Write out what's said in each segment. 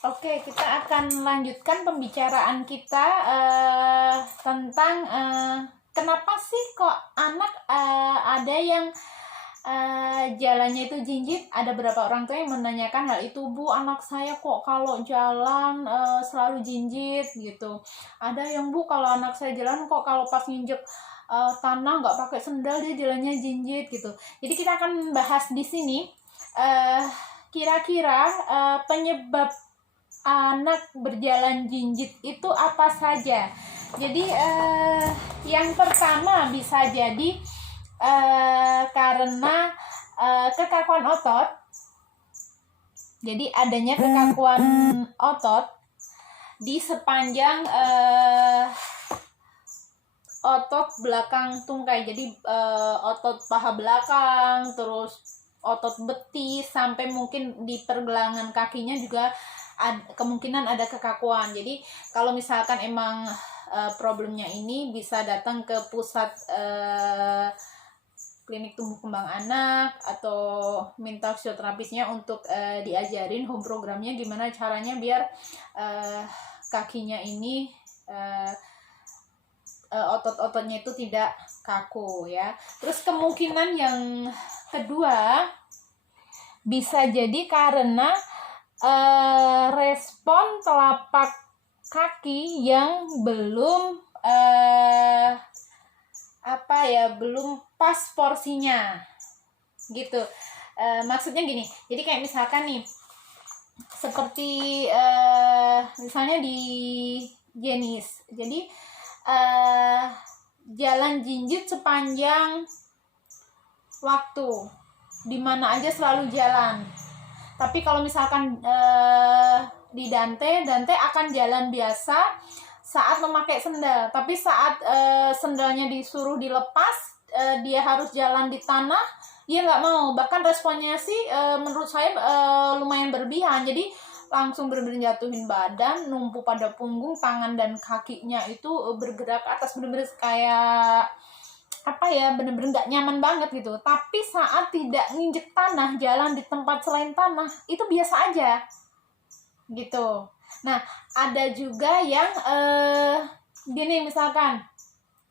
Oke, kita akan lanjutkan pembicaraan kita tentang kenapa sih kok anak ada yang jalannya itu jinjit. Ada beberapa orang tua yang menanyakan hal itu, Bu, anak saya kok kalau jalan selalu jinjit gitu. Ada yang, Bu, kalau anak saya jalan kok kalau pas nginjek tanah nggak pakai sendal dia jalannya jinjit gitu. Jadi kita akan bahas di sini kira-kira penyebab anak berjalan jinjit itu apa saja. Jadi yang pertama bisa jadi karena kekakuan otot. Jadi adanya kekakuan otot di sepanjang otot belakang tungkai. Jadi otot paha belakang, terus otot betis, sampai mungkin di pergelangan kakinya juga kemungkinan ada kekakuan. Jadi kalau misalkan emang problemnya ini bisa datang ke pusat klinik tumbuh kembang anak atau minta fisioterapisnya untuk diajarin home programnya gimana caranya biar kakinya ini otot-ototnya itu tidak kaku ya. Terus kemungkinan yang kedua bisa jadi karena respon telapak kaki yang belum belum pas porsinya gitu. Maksudnya gini, jadi kayak misalkan nih seperti misalnya di Jenis, jadi jalan jinjit sepanjang waktu, dimana aja selalu jalan. Tapi kalau misalkan di Dante akan jalan biasa saat memakai sendal. Tapi saat sendalnya disuruh dilepas, dia harus jalan di tanah, dia nggak mau. Bahkan responnya sih menurut saya lumayan berlebihan. Jadi langsung bener-bener jatuhin badan, numpuk pada punggung, tangan dan kakinya itu bergerak ke atas, bener-bener kayak bener-bener nggak nyaman banget gitu. Tapi saat tidak nginjek tanah, jalan di tempat selain tanah, itu biasa aja gitu. Nah, ada juga yang gini, misalkan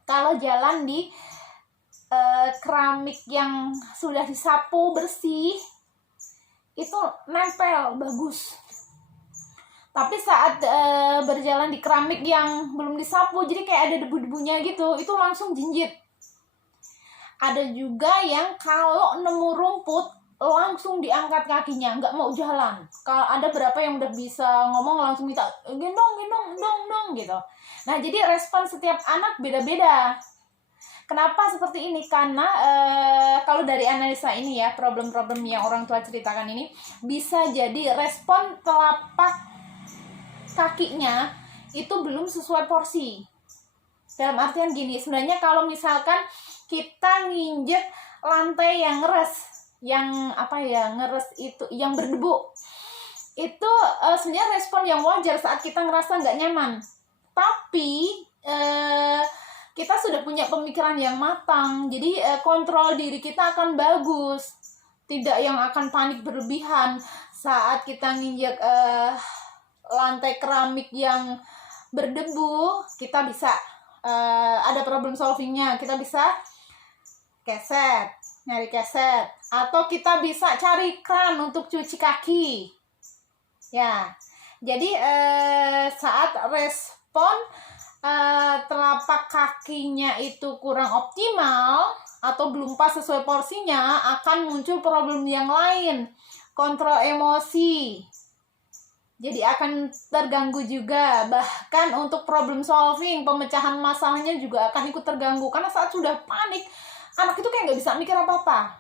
kalau jalan di keramik yang sudah disapu bersih, itu nempel bagus. Tapi saat berjalan di keramik yang belum disapu, jadi kayak ada debu-debunya gitu, itu langsung jinjit. Ada juga yang kalau nemu rumput langsung diangkat kakinya, nggak mau jalan. Kalau ada berapa yang udah bisa ngomong langsung minta gendong gitu. Nah, jadi respon setiap anak beda-beda. Kenapa seperti ini? Karena kalau dari analisa ini ya, problem-problem yang orang tua ceritakan ini bisa jadi respon telapak kakinya itu belum sesuai porsi. Dalam artian gini, sebenarnya kalau misalkan kita nginjek lantai yang ngeres, ngeres itu, yang berdebu, itu sebenarnya respon yang wajar saat kita ngerasa nggak nyaman. Tapi kita sudah punya pemikiran yang matang, jadi kontrol diri kita akan bagus, tidak yang akan panik berlebihan saat kita nginjek lantai keramik yang berdebu. Kita bisa ada problem solvingnya, kita bisa nyari keset, atau kita bisa cari kran untuk cuci kaki ya. Jadi saat respon telapak kakinya itu kurang optimal atau belum pas sesuai porsinya, akan muncul problem yang lain, kontrol emosi, jadi akan terganggu juga. Bahkan untuk problem solving, pemecahan masalahnya juga akan ikut terganggu. Karena saat sudah panik, anak itu kayak nggak bisa mikir apa-apa.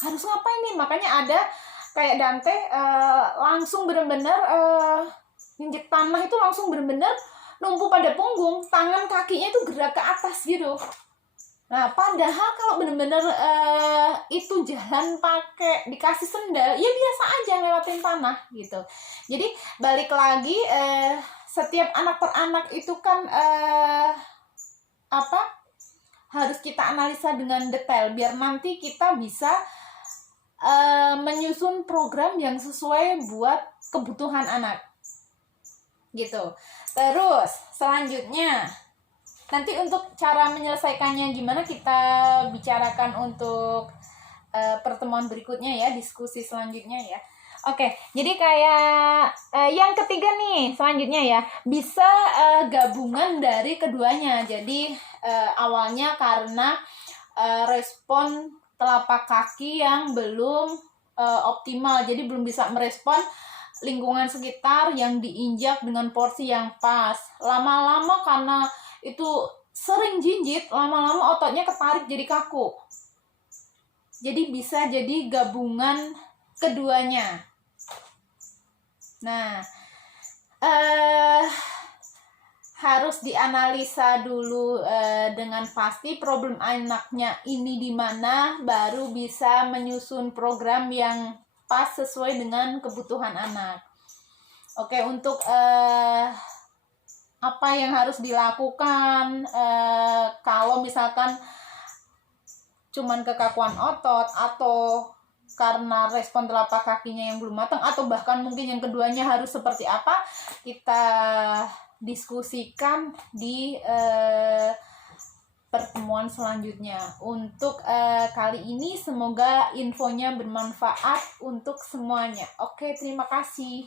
Harus ngapain nih? Makanya ada kayak Dante langsung bener-bener nginjek tanah itu langsung bener-bener numpuk pada punggung, tangan kakinya itu gerak ke atas gitu. Nah, padahal kalau bener-bener itu jalan pakai dikasih sendal, ya biasa aja ngelewatin tanah gitu. Jadi balik lagi, setiap anak per anak itu kan harus kita analisa dengan detail biar nanti kita bisa menyusun program yang sesuai buat kebutuhan anak gitu. Terus selanjutnya nanti untuk cara menyelesaikannya gimana kita bicarakan untuk pertemuan berikutnya ya, diskusi selanjutnya ya. Oke, jadi kayak yang ketiga nih selanjutnya ya, bisa gabungan dari keduanya. Jadi awalnya karena respon telapak kaki yang belum optimal, jadi belum bisa merespon lingkungan sekitar yang diinjak dengan porsi yang pas. Lama-lama karena itu sering jinjit, lama-lama ototnya ketarik jadi kaku. Jadi bisa jadi gabungan keduanya. Nah, harus dianalisa dulu dengan pasti problem anaknya ini di mana, baru bisa menyusun program yang pas sesuai dengan kebutuhan anak. Oke, untuk apa yang harus dilakukan kalau misalkan cuman kekakuan otot atau karena respon telapak kakinya yang belum matang, atau bahkan mungkin yang keduanya harus seperti apa, kita diskusikan di pertemuan selanjutnya. Untuk kali ini semoga infonya bermanfaat untuk semuanya. Oke, terima kasih.